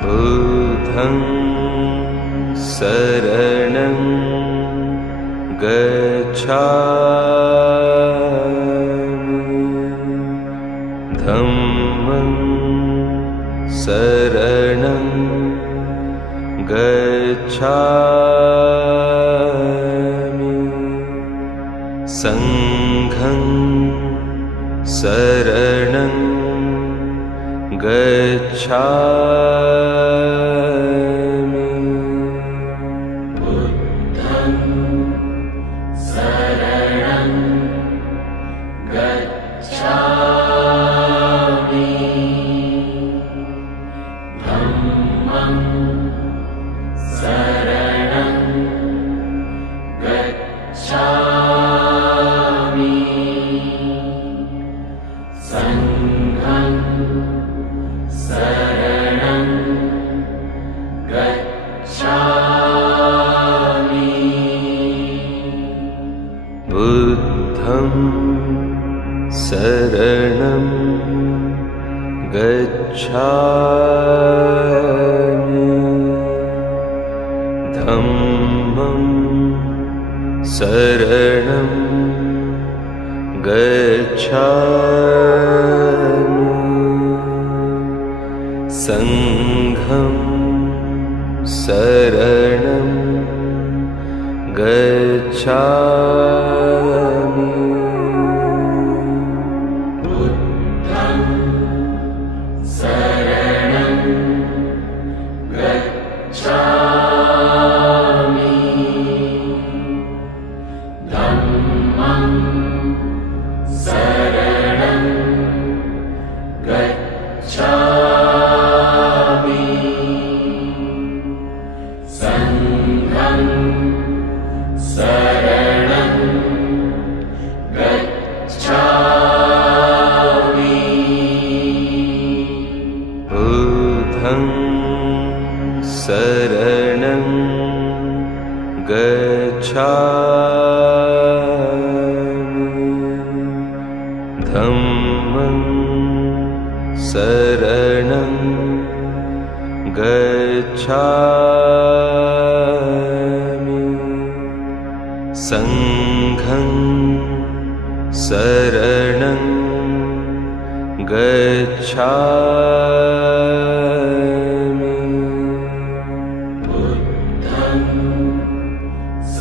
बुद्धं शरणं गच्छामि धम्मं शरणं गच्छामि संघं शरणं गच्छामि बुद्धं शरणं गच्छामि धम्मं शरणं गच्छामि संघं शरणं गच्छामि बुद्धं शरणं गच्छामि धम्मं शरणं गच्छामि संघं शरणं गच्छामि बुद्धं शरणं गच्छामि धम्मं शरणं गच्छामि संघं शरणं गच्छामि बुद्धं शरणं गच्छामि धम्मं शरणं गच्छामि संघं शरणं गच्छामि बुद्धं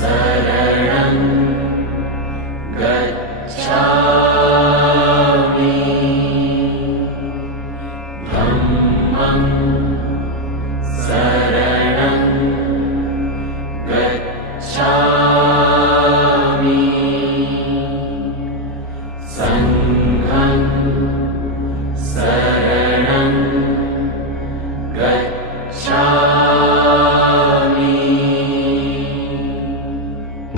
शरणं गच्छामि धम्मं शरणं गच्छामि संघं शरणं गच्छामि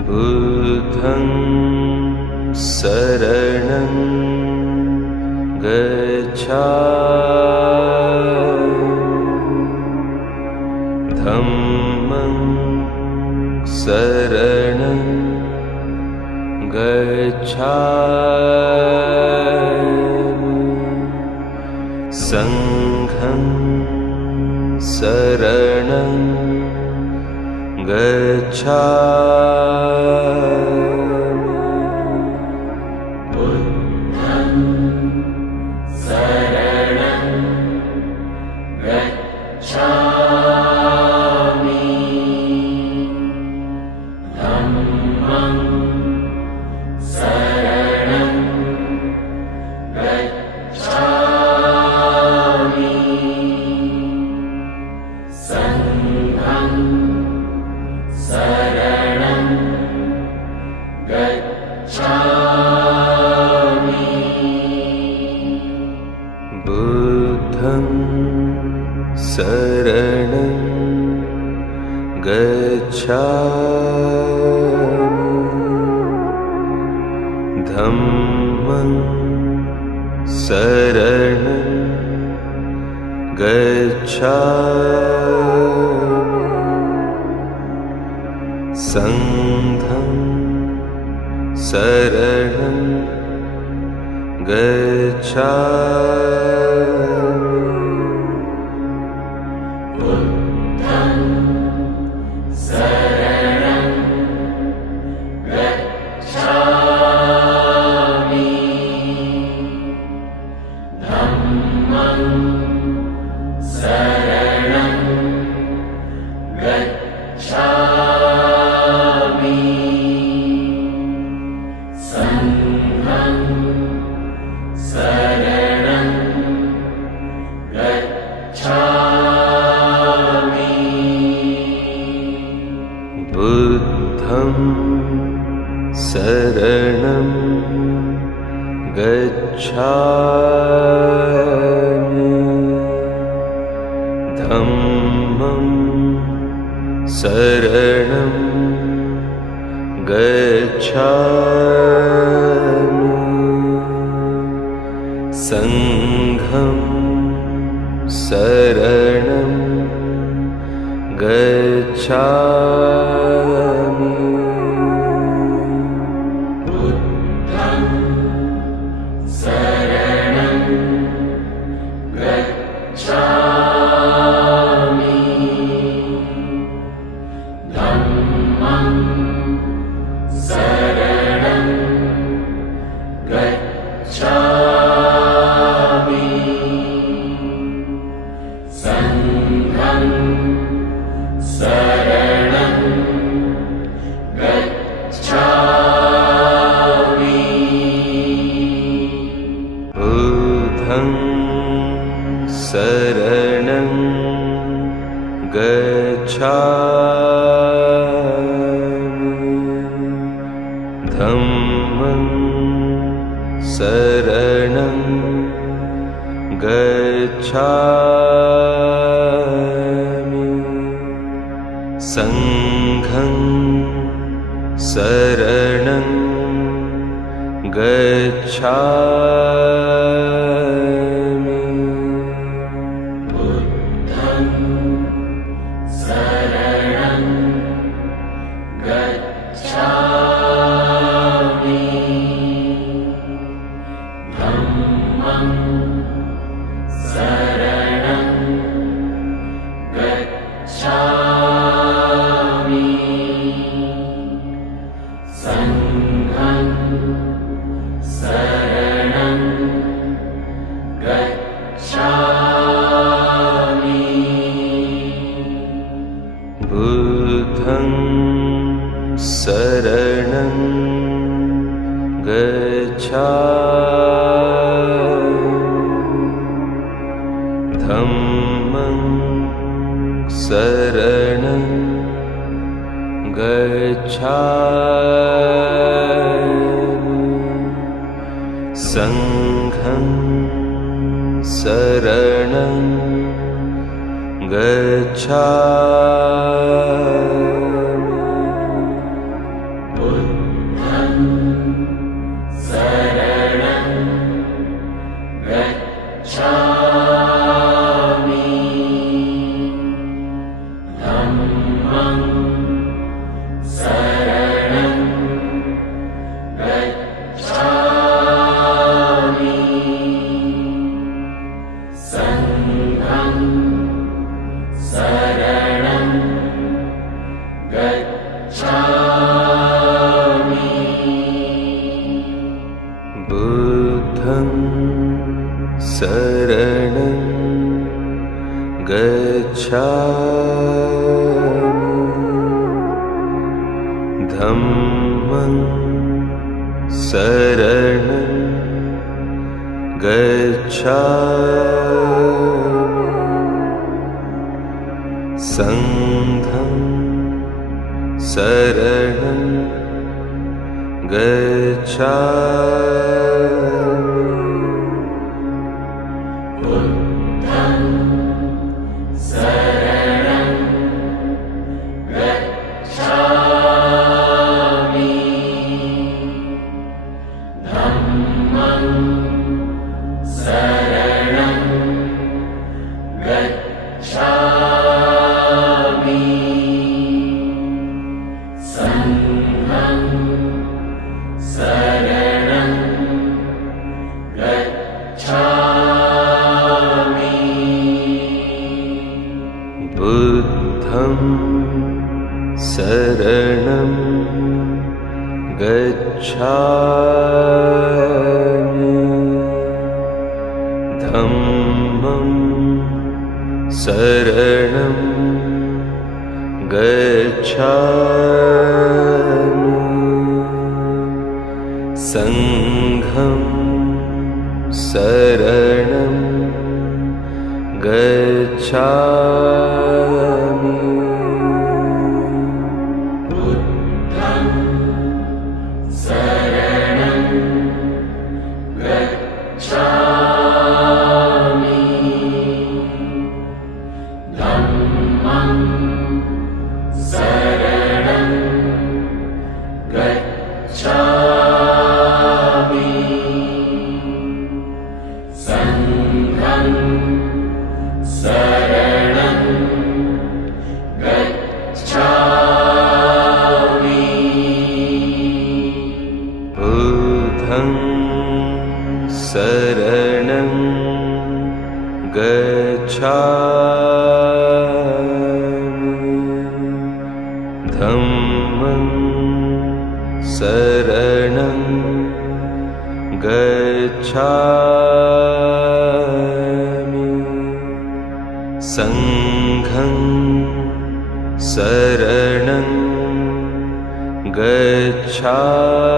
बुद्धं शरणं गच्छामि धम्मं शरणं गच्छामि संघं शरणं गच्छामि बुद्धं शरणं गच्छामि धम्मं शरणं गच्छामि संघं शरणं गच्छामि शरणं गच्छामि संघं शरणं गच्छामि बुद्धं शरणं गच्छामि धम्मं शरणं गच्छामि संघं शरणं गच्छामि बुद्धं शरणं गच्छामि धम्मं शरणं गच्छामि संघं शरणं गच्छामि बुद्धं शरणं गच्छामि धम्मं शरणं गच्छामि संघं शरणं गच्छामि बुद्धं शरणं गच्छामि धम्मं शरणं गच्छामि संघं शरणं गच्छामि बुद्धं शरणं गच्छामि धम्मं शरणं गच्छामि संघं शरणं गच्छामि बुद्धं शरणं गच्छामि धम्मं शरणं गच्छामि संघं शरणं गच्छामि बुद्धं शरणं गच्छामि धम्मं शरणं गच्छामि संघं शरणं गच्छामि बुद्धं शरणं गच्छामि धम्मं शरणं गच्छामि संघं शरणं गच्छामि बुद्धं शरणं गच्छामि धम्मं बुद्धं शरणं गच्छामि धम्मं शरणं गच्छामि संघं शरणं गच्छामि बुद्धं शरणं गच्छामि धम्मं शरणं गच्छामि संघं शरणं गच्छामि बुद्धं शरणं गच्छामि धम्मं शरणं गच्छामि संघं शरणं गच्छामि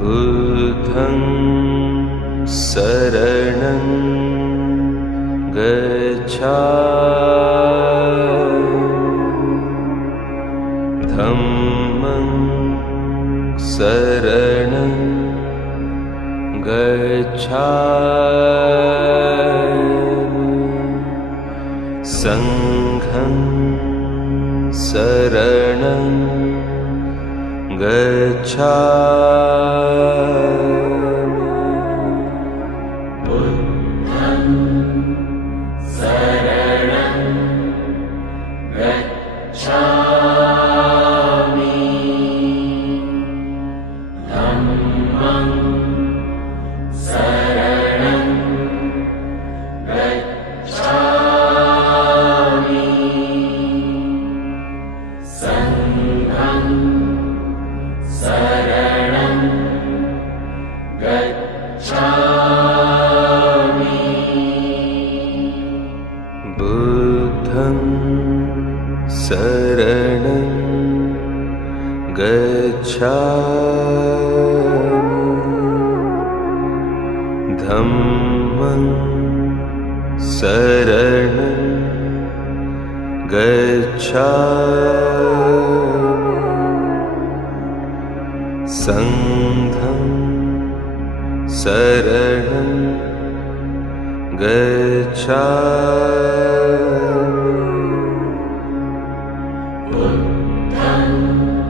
बुद्धं शरणं गच्छामि धम्मं शरणं गच्छामि संघं शरणं गच्छामि बुद्धं शरणं गच्छामि धम्मं शरणं गच्छामि संघं शरणं गच्छामि बुद्धं शरणं गच्छामि धम्मं शरणं गच्छामि संघं शरणं गच्छामि बुद्धं शरणं गच्छामि धम्मं शरणं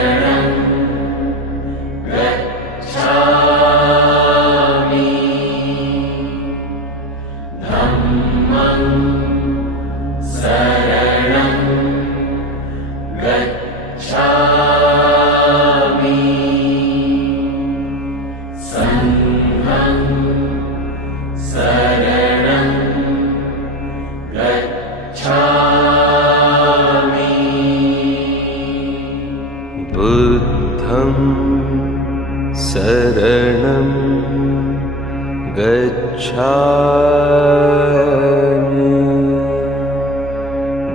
गच्छामि संघं शरणं गच्छामि बुद्धं शरणं गच्छामि धम्मं शरणं गच्छामि संघं शरणं गच्छामि बुद्धं शरणं गच्छामि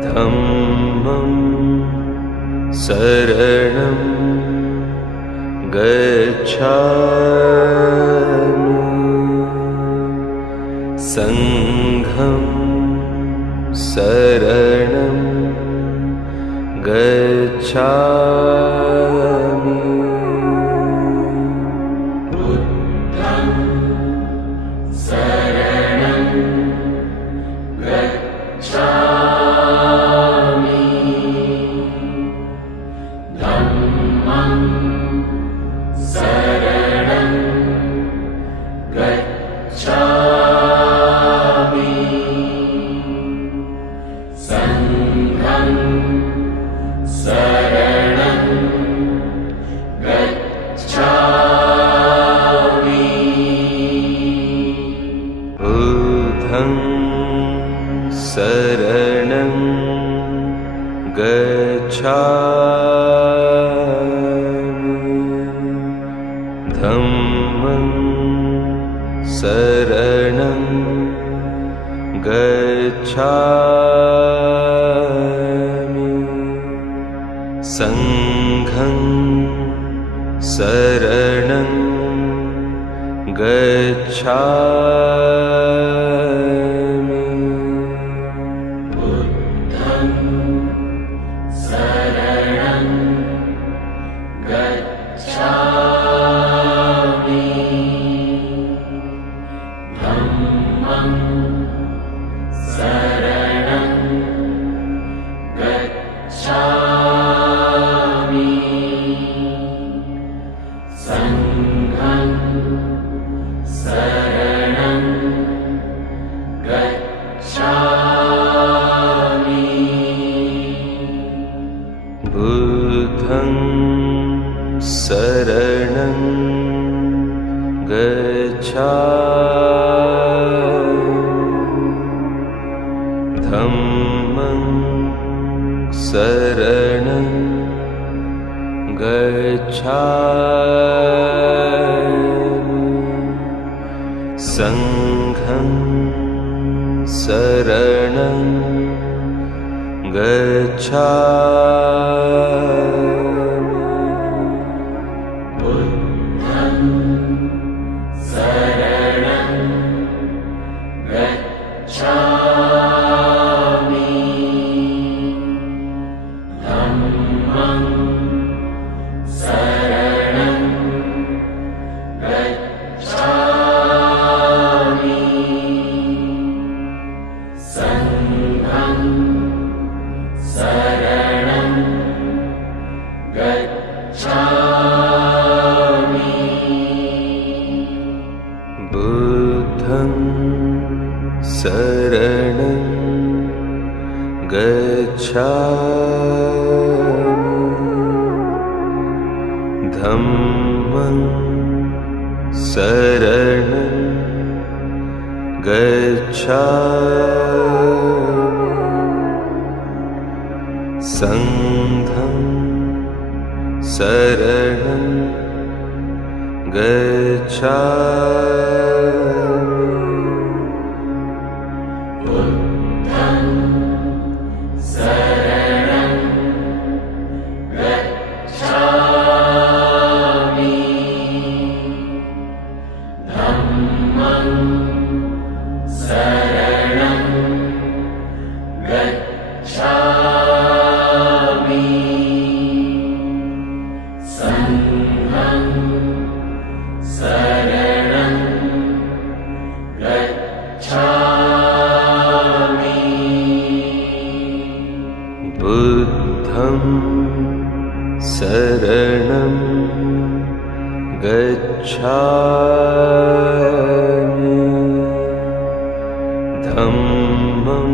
धम्मं शरणं गच्छामि संघं शरणं गच्छामि बुद्धं शरणं गच्छामि धम्मं शरणं गच्छामि संघं शरणं गच्छामि बुद्धं शरणं गच्छामि धम्मं शरणं गच्छामि संघं शरणं गच्छामि बुद्धं शरणं गच्छामि धम्मं शरणं गच्छामि संघं शरणं गच्छामि बुद्धं शरणं गच्छामि धम्मं शरणं गच्छामि संघं शरणं गच्छामि बुद्धं शरणं गच्छामि धम्मं शरणं गच्छामि संघं शरणं गच्छामि बुद्धं शरणं गच्छामि धम्मं शरणं गच्छामि संघं शरणं गच्छामि बुद्धं शरणं गच्छामि धम्मं शरणं गच्छामि संघं शरणं गच्छामि बुद्धं शरणं गच्छामि धम्मं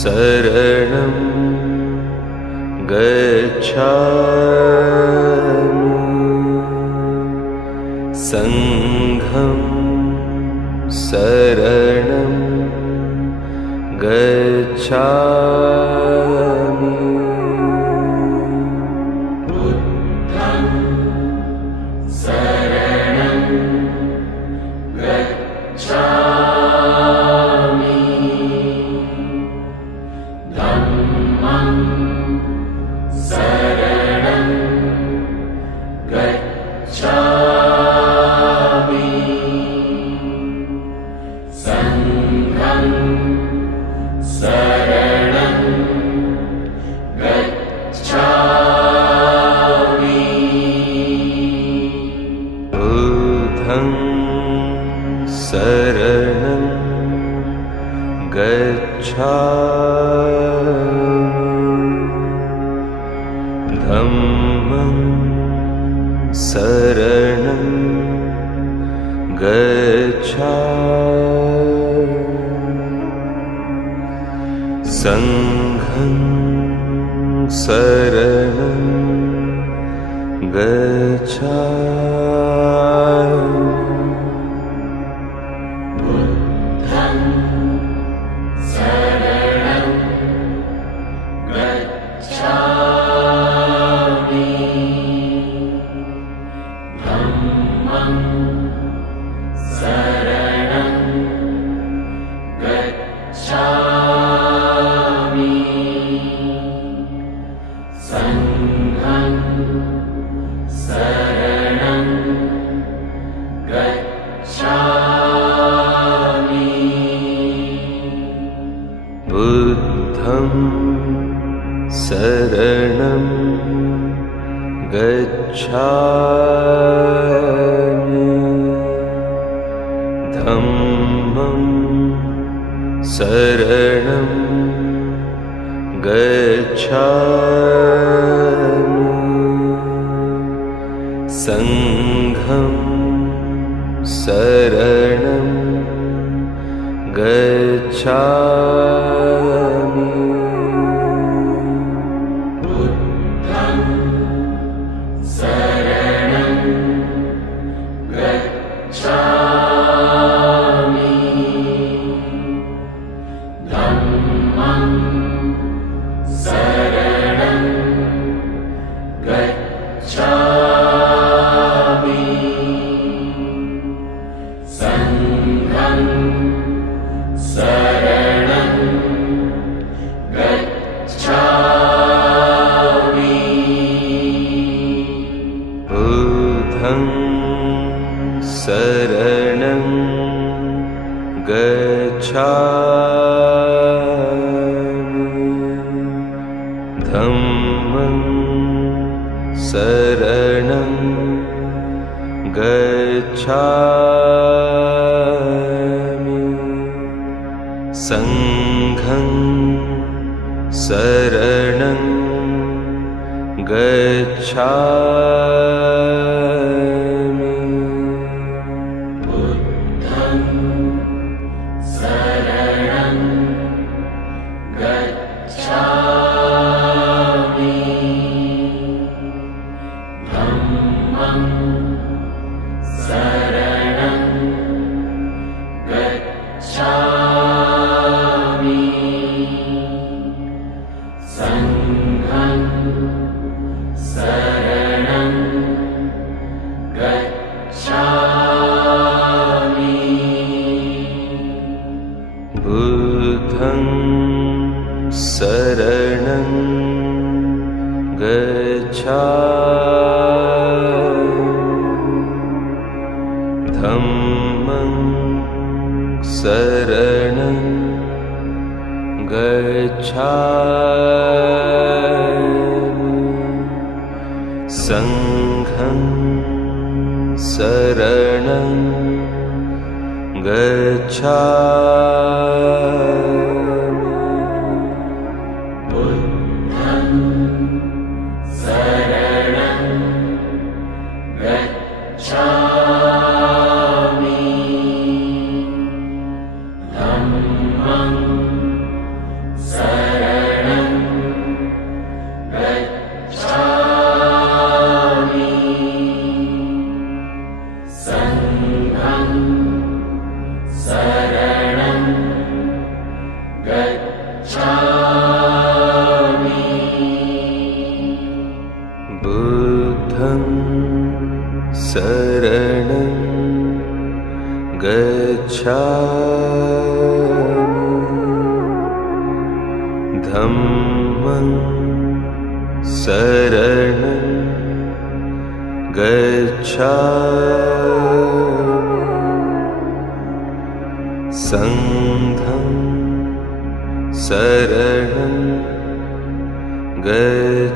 शरणं गच्छामि संघं शरणं गच्छामि बुद्धं शरणं गच्छामि धम्मं शरणं गच्छामि संघं शरणं बुद्धं शरणं गच्छामि धम्मं शरणं गच्छामि संघं शरणं गच्छामि बुद्धं शरणं गच्छामि धम्मं शरणं गच्छामि संघं शरणं गच्छामि बुद्धं शरणं गच्छामि धम्मं शरणं गच्छामि संघं शरणं गच्छामि बुद्धं शरणं गच्छामि धम्मं शरणं गच्छामि संघं शरणं गच्छामि बुद्धं शरणं गच्छामि धम्मं शरणं गच्छामि संघं शरणं गच्छामि बुद्धं शरणं गच्छामि धम्मं शरणं गच्छामि संघं शरणं गच्छामि बुद्धं शरणं गच्छामि धम्मं शरणं गच्छामि संघं शरणं गच्छामि बुद्धं शरणं गच्छामि धम्मं शरणं गच्छामि संघं शरणं गच्छामि बुद्धं शरणं गच्छामि धम्मं शरणं गच्छामि संघं शरणं गच्छामि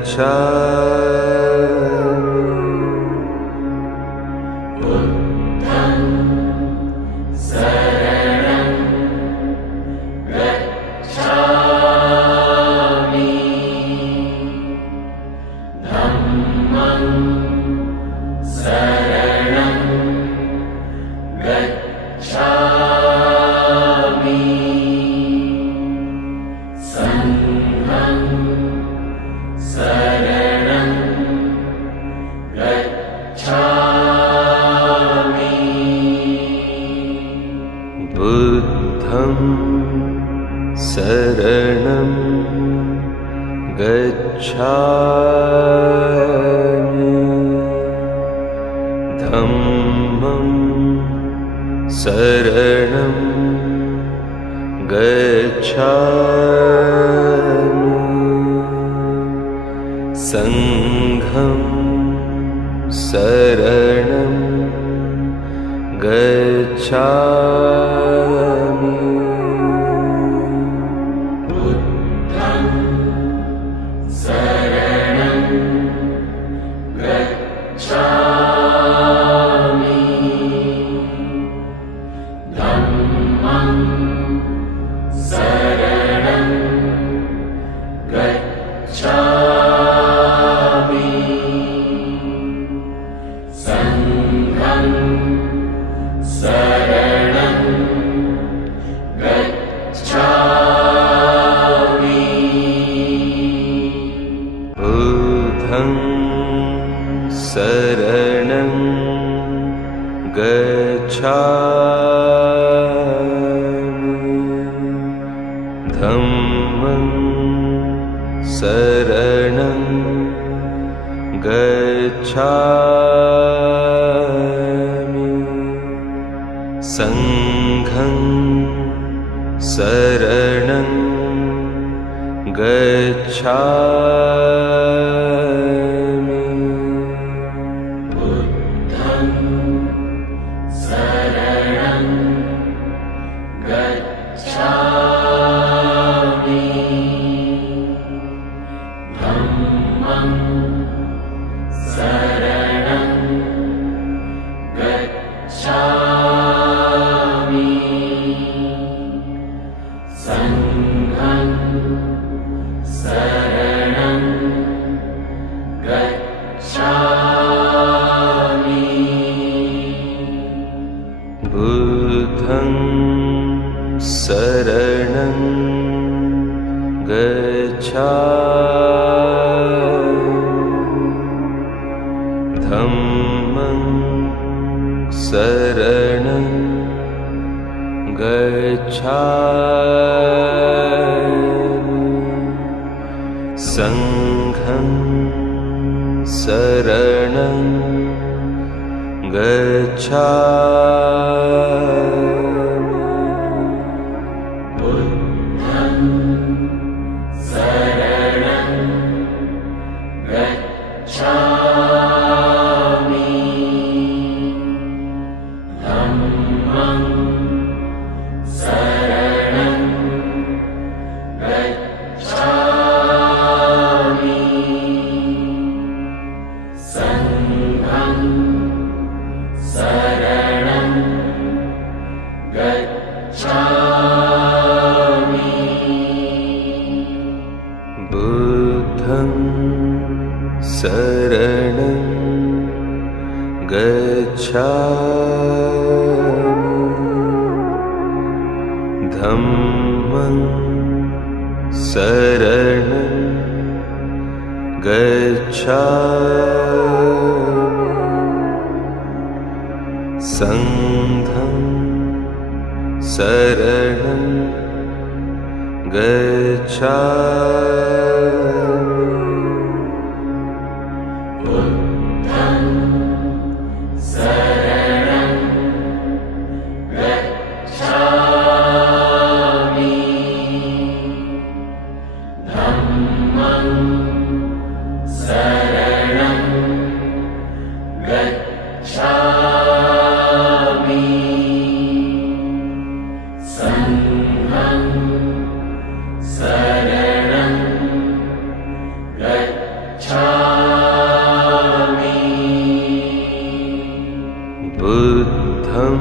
बुद्धं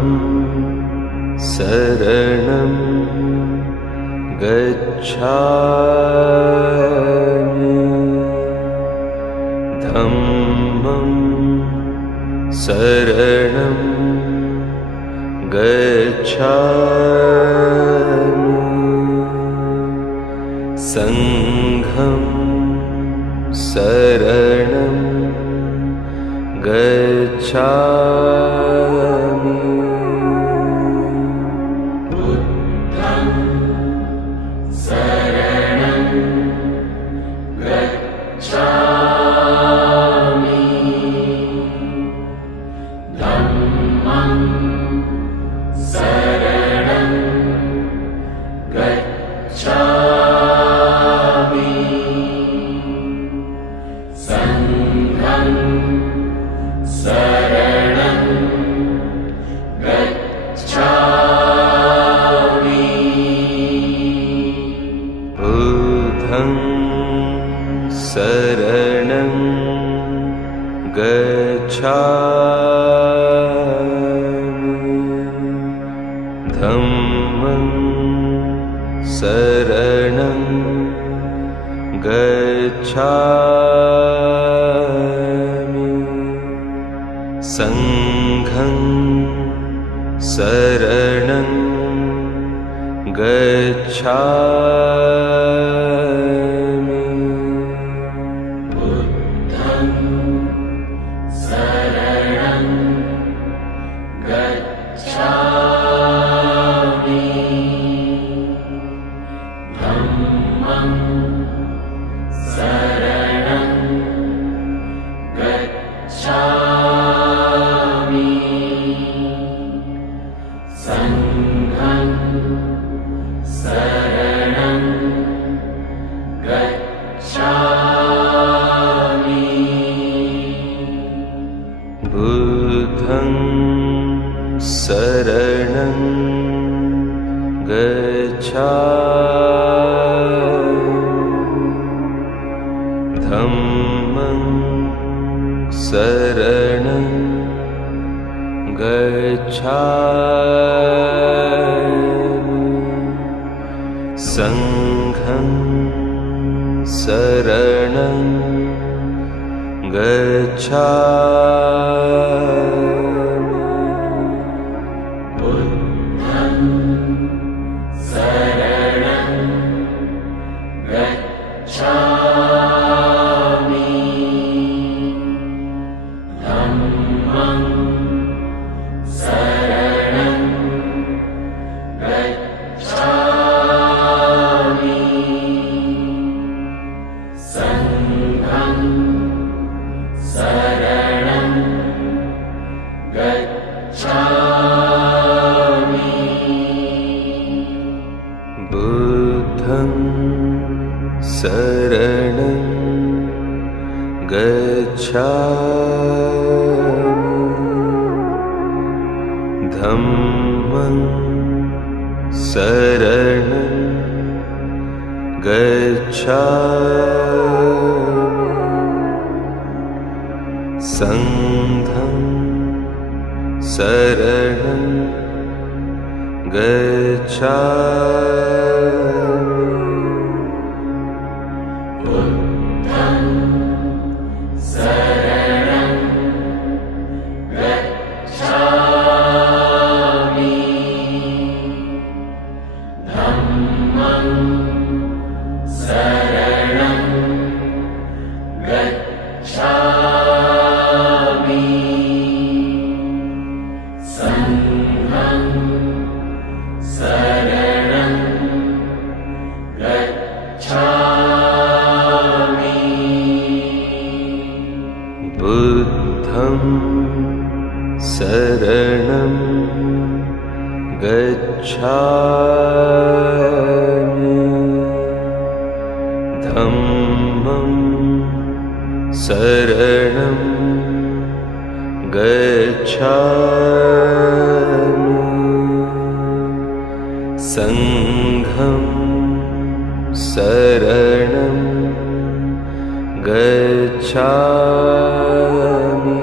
शरणं गच्छामि धम्मं शरणं गच्छामि संघं शरणं गच्छामि बुद्धं शरणं गच्छामि धम्मं शरणं गच्छामि संघं शरणं गच्छामि बुद्धं शरणं गच्छामि धम्मं शरणं गच्छामि संघं शरणं गच्छामि बुद्धं शरणं गच्छामि धम्मं शरणं गच्छामि संघं शरणं गच्छामि बुद्धं शरणं गच्छामि धम्मं शरणं गच्छामि संघं शरणं गच्छामि बुद्धं शरणं गच्छामि धम्मं शरणं गच्छामि संघं शरणं गच्छामि बुद्धं शरणं गच्छामि धम्मं शरणं गच्छामि संघं शरणं गच्छामि बुद्धं शरणं गच्छामि धम्मं शरणं गच्छामि संघं शरणं गच्छामि बुद्धं शरणं गच्छामि धम्मं शरणं गच्छामि संघं शरणं गच्छामि गच्छामि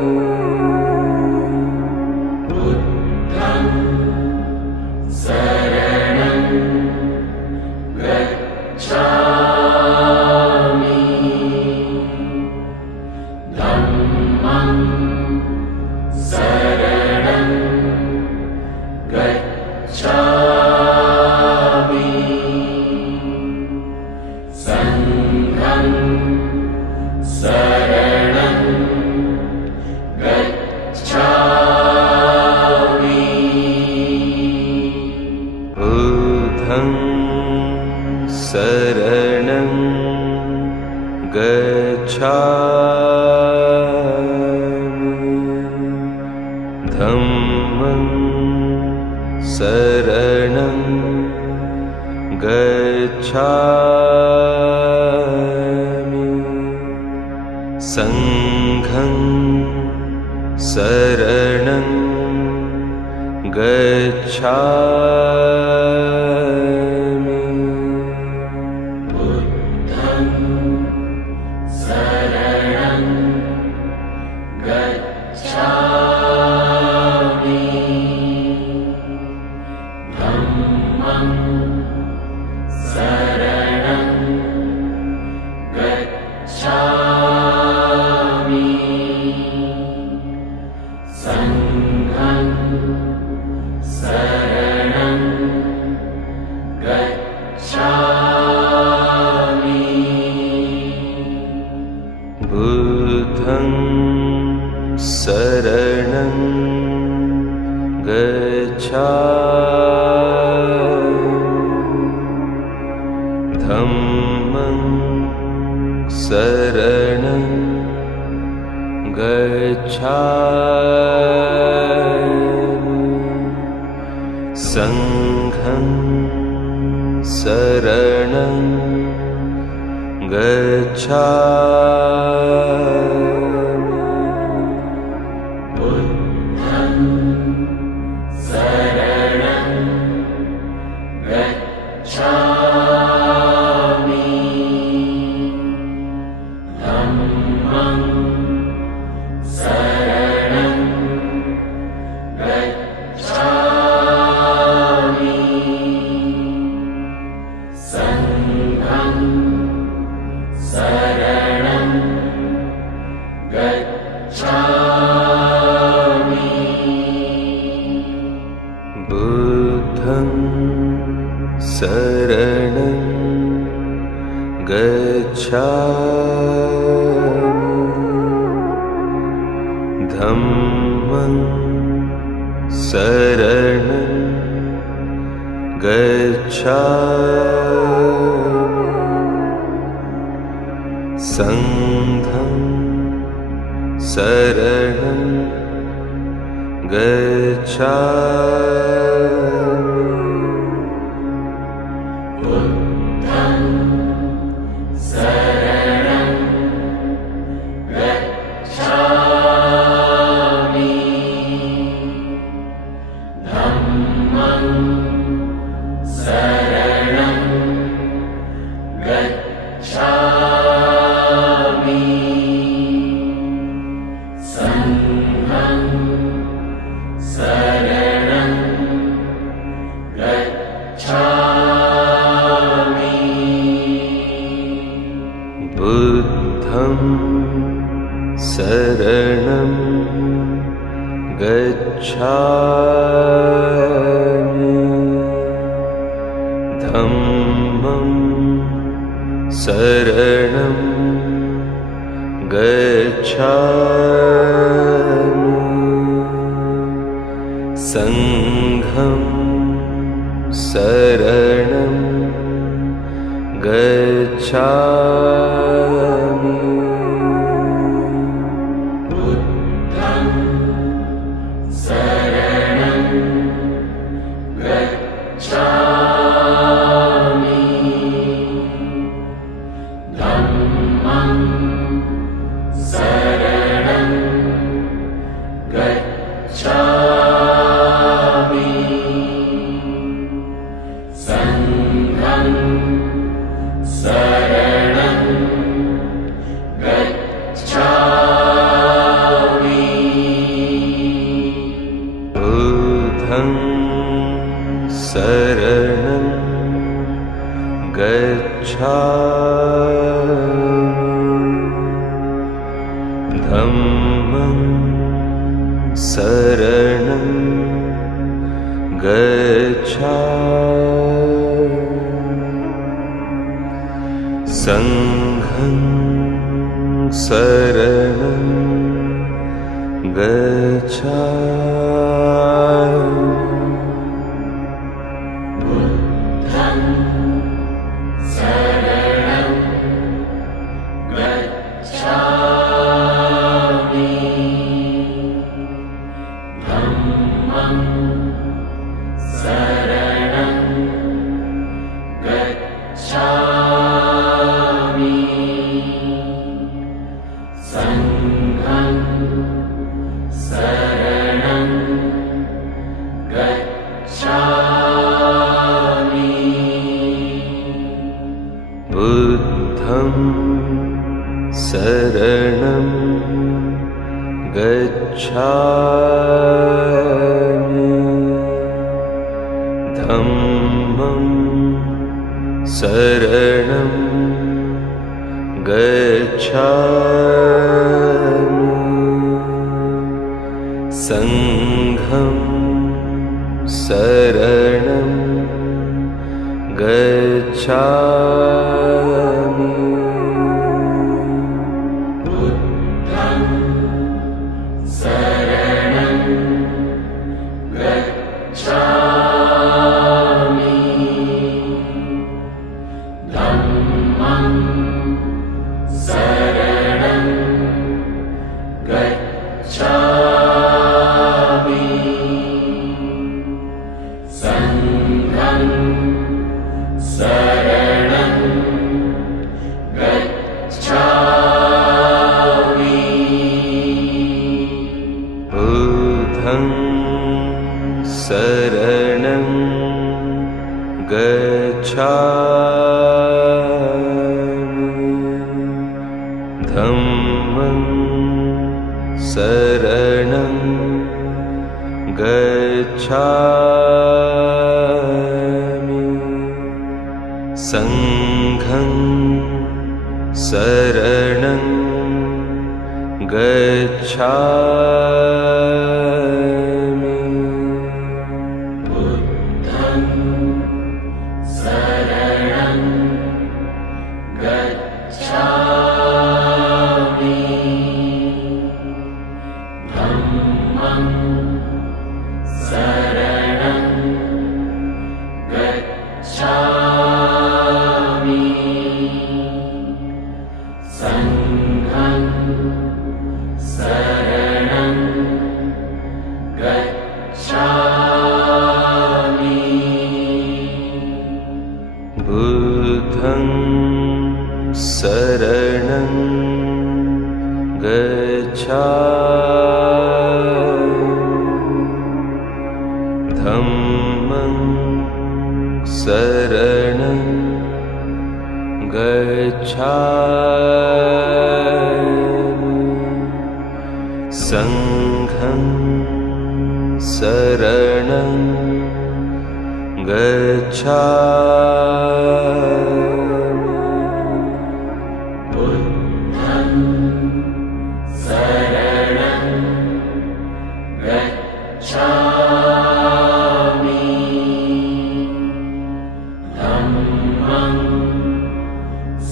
बुद्धं शरणं गच्छामि धम्मं शरणं गच्छामि संघं शरणं गच्छामि बुद्धं शरणं गच्छामि धम्मं शरणं गच्छामि संघं शरणं गच्छामि बुद्धं शरणं गच्छामि धम्मं शरणं गच्छामि संघं शरणं गच्छामि बुद्धं शरणं गच्छामि धम्मं शरणं गच्छामि संघं शरणं गच्छामि बुद्धं शरणं गच्छामि धम्मं शरणं गच्छामि संघं शरणं गच्छामि बुद्धं शरणं गच्छामि धम्मं शरणं गच्छामि संघं शरणं गच्छामि बुद्धं शरणं गच्छामि धम्मं शरणं गच्छामि संघं शरणं गच्छामि बुद्धं शरणं गच्छामि धम्मं शरणं गच्छामि संघं शरणं गच्छामि बुद्धं शरणं गच्छामि धम्मं शरणं गच्छामि संघं शरणं धम्मं शरणं गच्छामि संघं शरणं गच्छामि बुद्धं शरणं गच्छामि धम्मं शरणं गच्छामि संघं शरणं गच्छामि बुद्धं शरणं गच्छामि धम्मं शरणं गच्छामि संघं शरणं गच्छामि बुद्धं शरणं गच्छामि धम्मं शरणं गच्छामि संघं शरणं गच्छामि बुद्धं शरणं गच्छामि धम्मं शरणं गच्छामि संघं शरणं गच्छामि बुद्धं शरणं गच्छामि धम्मं शरणं गच्छामि संघं शरणं गच्छामि बुद्धं शरणं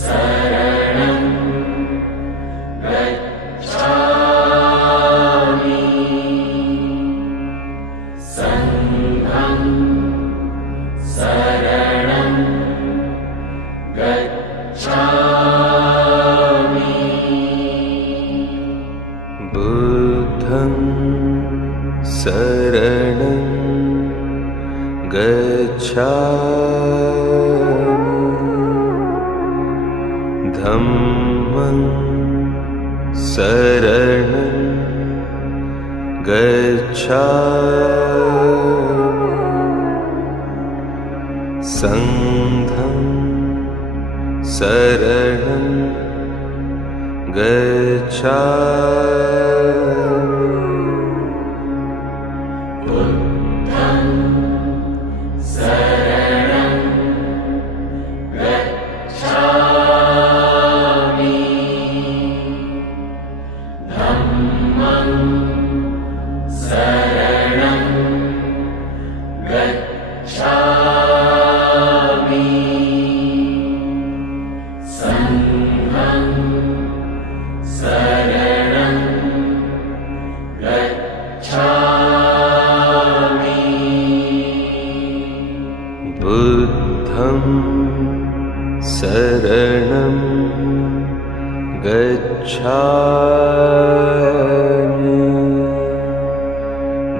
गच्छामि धम्मं शरणं गच्छामि संघं शरणं गच्छामि बुद्धं शरणं गच्छामि धम्मं शरणं गच्छामि संघं शरणं गच्छामि बुद्धं शरणं गच्छामि धम्मं शरणं गच्छामि संघं शरणं गच्छामि बुद्धं शरणं गच्छामि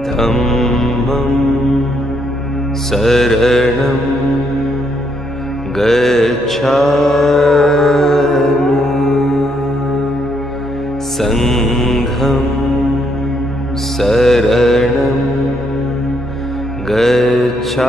धम्मं शरणं गच्छामि संघं शरणं गच्छामि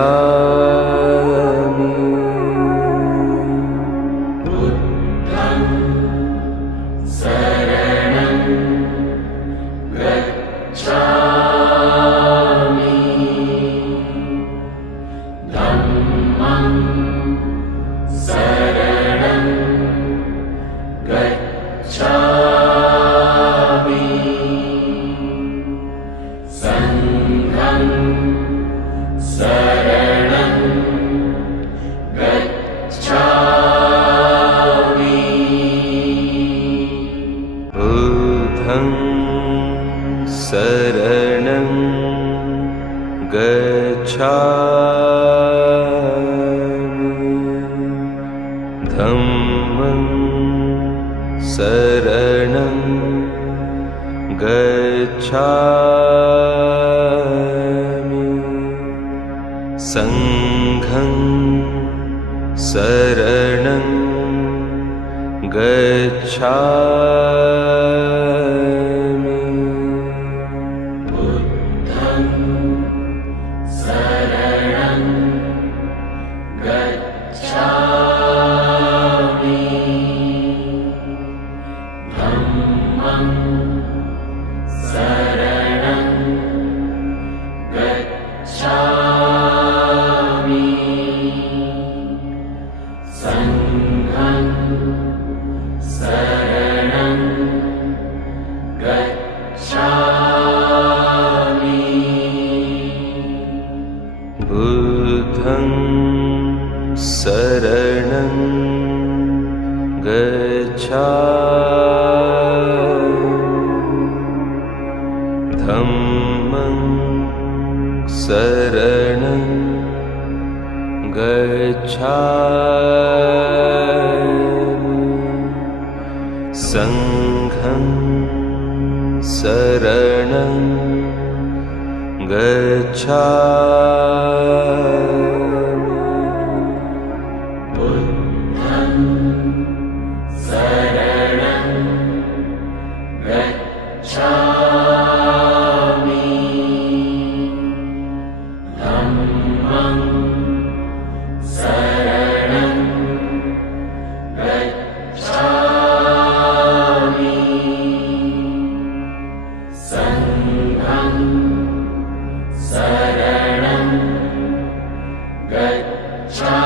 बुद्धं शरणं गच्छामि धम्मं शरणं गच्छामि संघं शरणं गच्छामि बुद्धं शरणं गच्छामि धम्मं शरणं गच्छामि संघं शरणं गच्छामि बुद्धं शरणं गच्छामि धम्मं शरणं गच्छामि संघं शरणं गच्छामि बुद्धं शरणं गच्छामि धम्मं शरणं गच्छामि संघं शरणं गच्छामि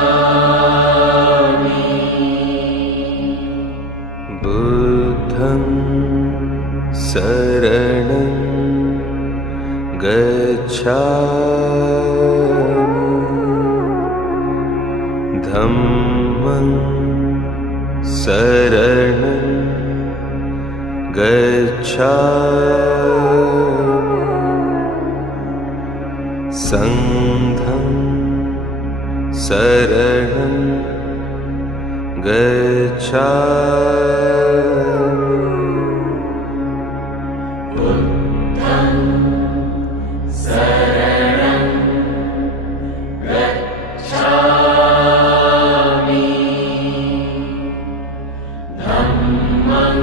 बुद्धं शरणं गच्छामि धम्मं शरणं गच्छामि संघं शरणं गच्छामि बुद्धं शरणं गच्छामि धम्मं शरणं गच्छामि संघं शरणं गच्छामि बुद्धं शरणं गच्छामि धम्मं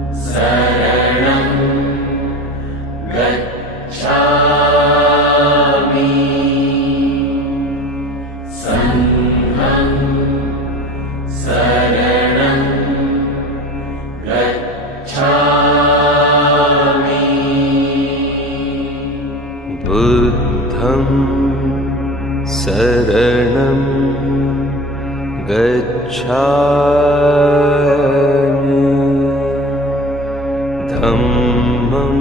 शरणं गच्छामि संघं शरणं गच्छामि बुद्धं शरणं गच्छामि धम्मं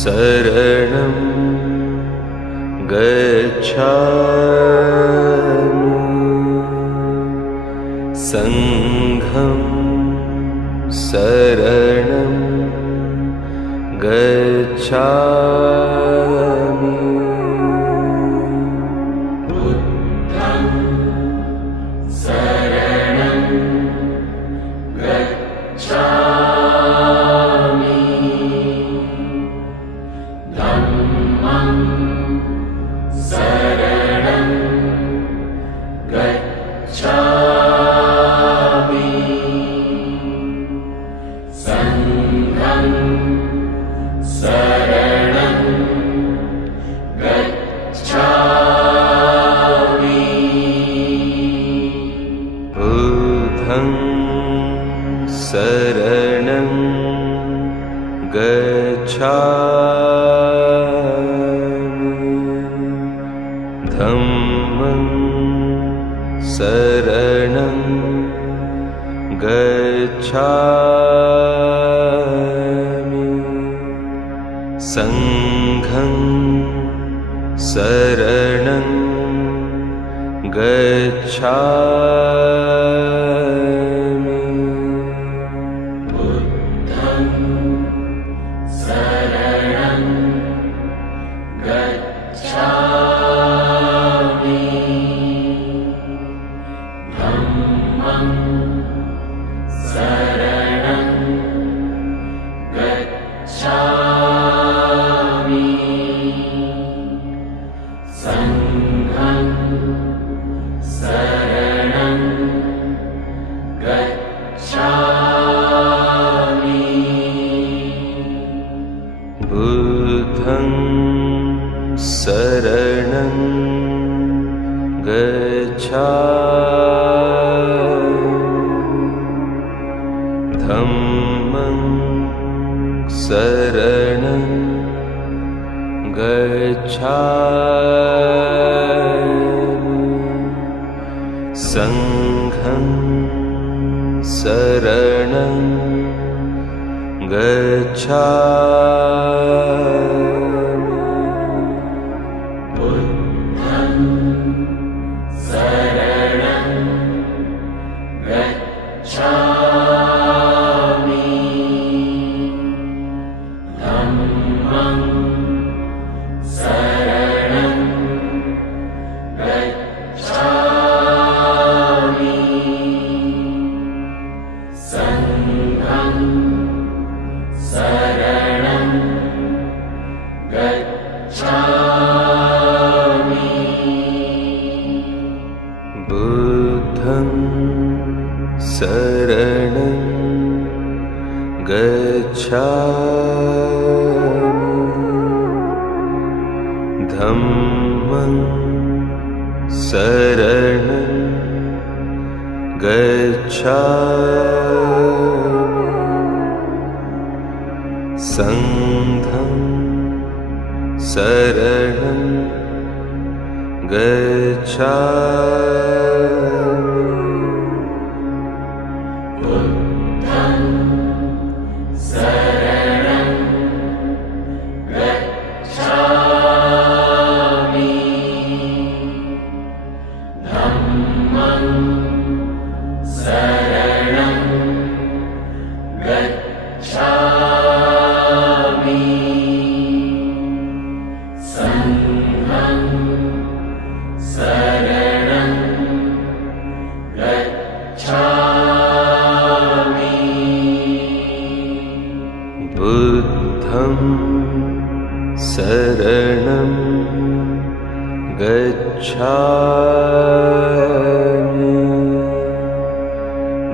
शरणं गच्छामि संघं शरणं गच्छामि बुद्धं शरणं गच्छामि शरणं गच्छामि बुद्धं शरणं गच्छामि धम्मं शरणं गच्छामि संघं शरणं गच्छामि बुद्धं शरणं गच्छामि धम्मं शरणं गच्छामि संघं शरणं गच्छामि बुद्धं शरणं गच्छामि धम्मं शरणं गच्छामि संघं शरणं गच्छामि बुद्धं शरणं गच्छामि धम्मं शरणं गच्छामि संघं शरणं गच्छामि बुद्धं शरणं गच्छामि धम्मं शरणं गच्छामि संघं शरणं गच्छामि बुद्धं शरणं गच्छामि धम्मं शरणं गच्छामि संघं शरणं गच्छामि बुद्धं शरणं गच्छामि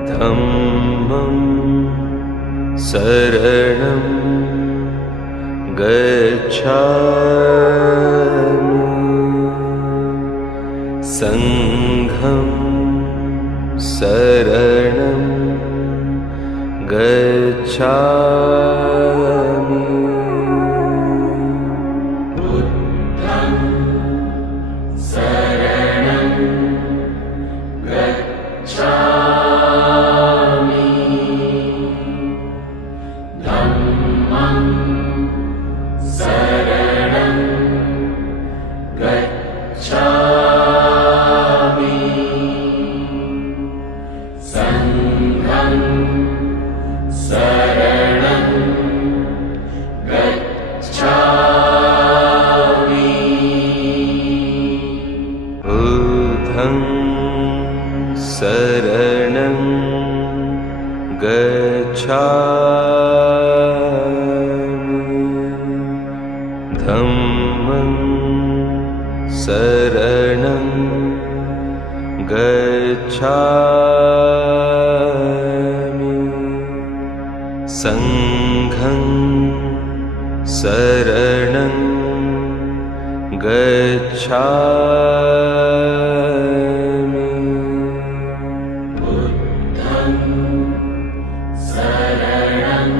धम्मं शरणं गच्छामि संघं शरणं गच्छामि बुद्धं शरणं गच्छामि धम्मं शरणं गच्छामि संघं शरणं गच्छामि बुद्धं शरणं गच्छामि धम्मं शरणं गच्छामि संघं शरणं गच्छामि बुद्धं शरणं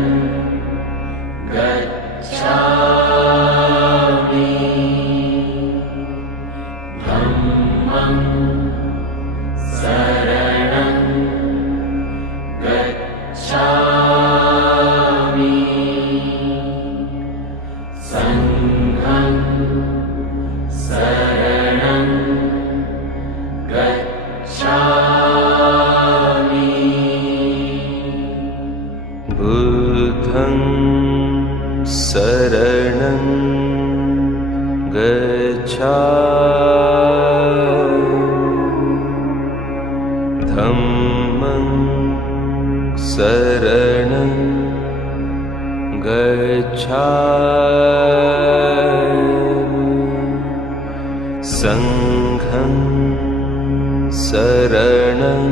गच्छामि धम्मं शरणं गच्छामि संघं शरणं गच्छामि बुद्धं शरणं गच्छामि धम्मं शरणं गच्छामि संघं शरणं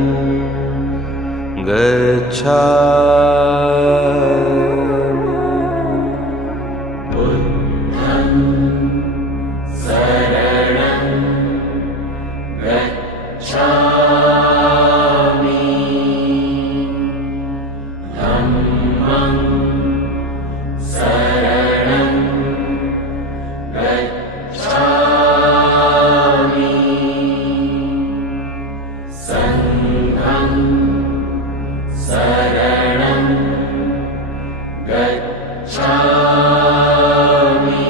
गच्छामि बुद्धं शरणं गच्छामि धम्मं शरणं गच्छामि संघं शरणं गच्छामि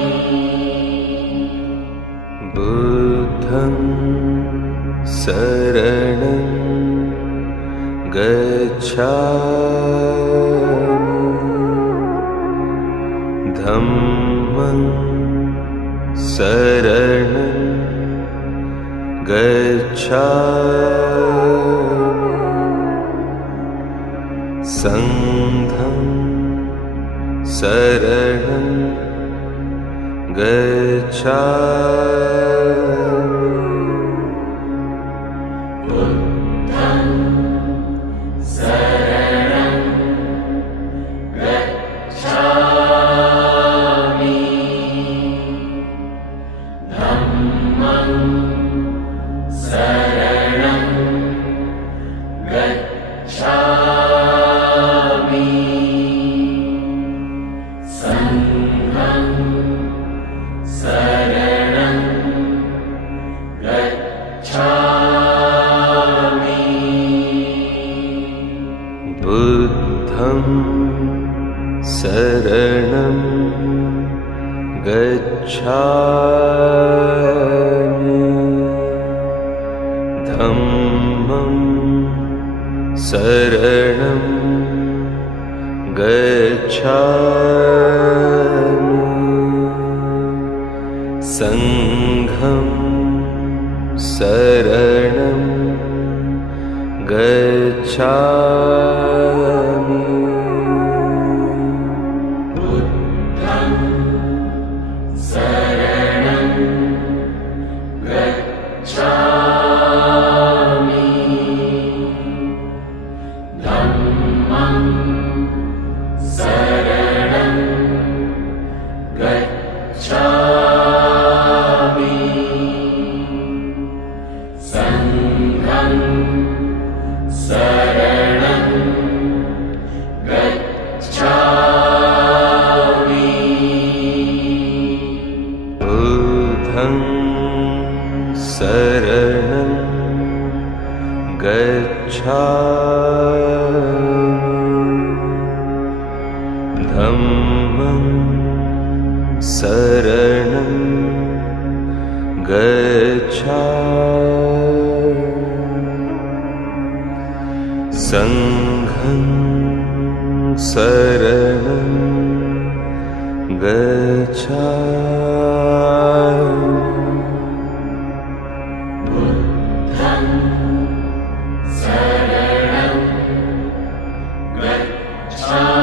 बुद्धं शरणं गच्छामि धम्मं शरणं गच्छामि संघं शरणं गच्छामि बुद्धं शरणं गच्छामि धम्मं शरणं गच्छामि संघं शरणं गच्छामि बुद्धं शरणं गच्छामि धम्मं शरणं गच्छामि संघं शरणं गच्छामि बुद्धं शरणं गच्छामि धम्मं शरणं गच्छामि संघं शरणं गच्छामि बुद्धं शरणं गच्छामि धम्मं शरणं गच्छामि संघं शरणं गच्छामि बुद्धं शरणं गच्छामि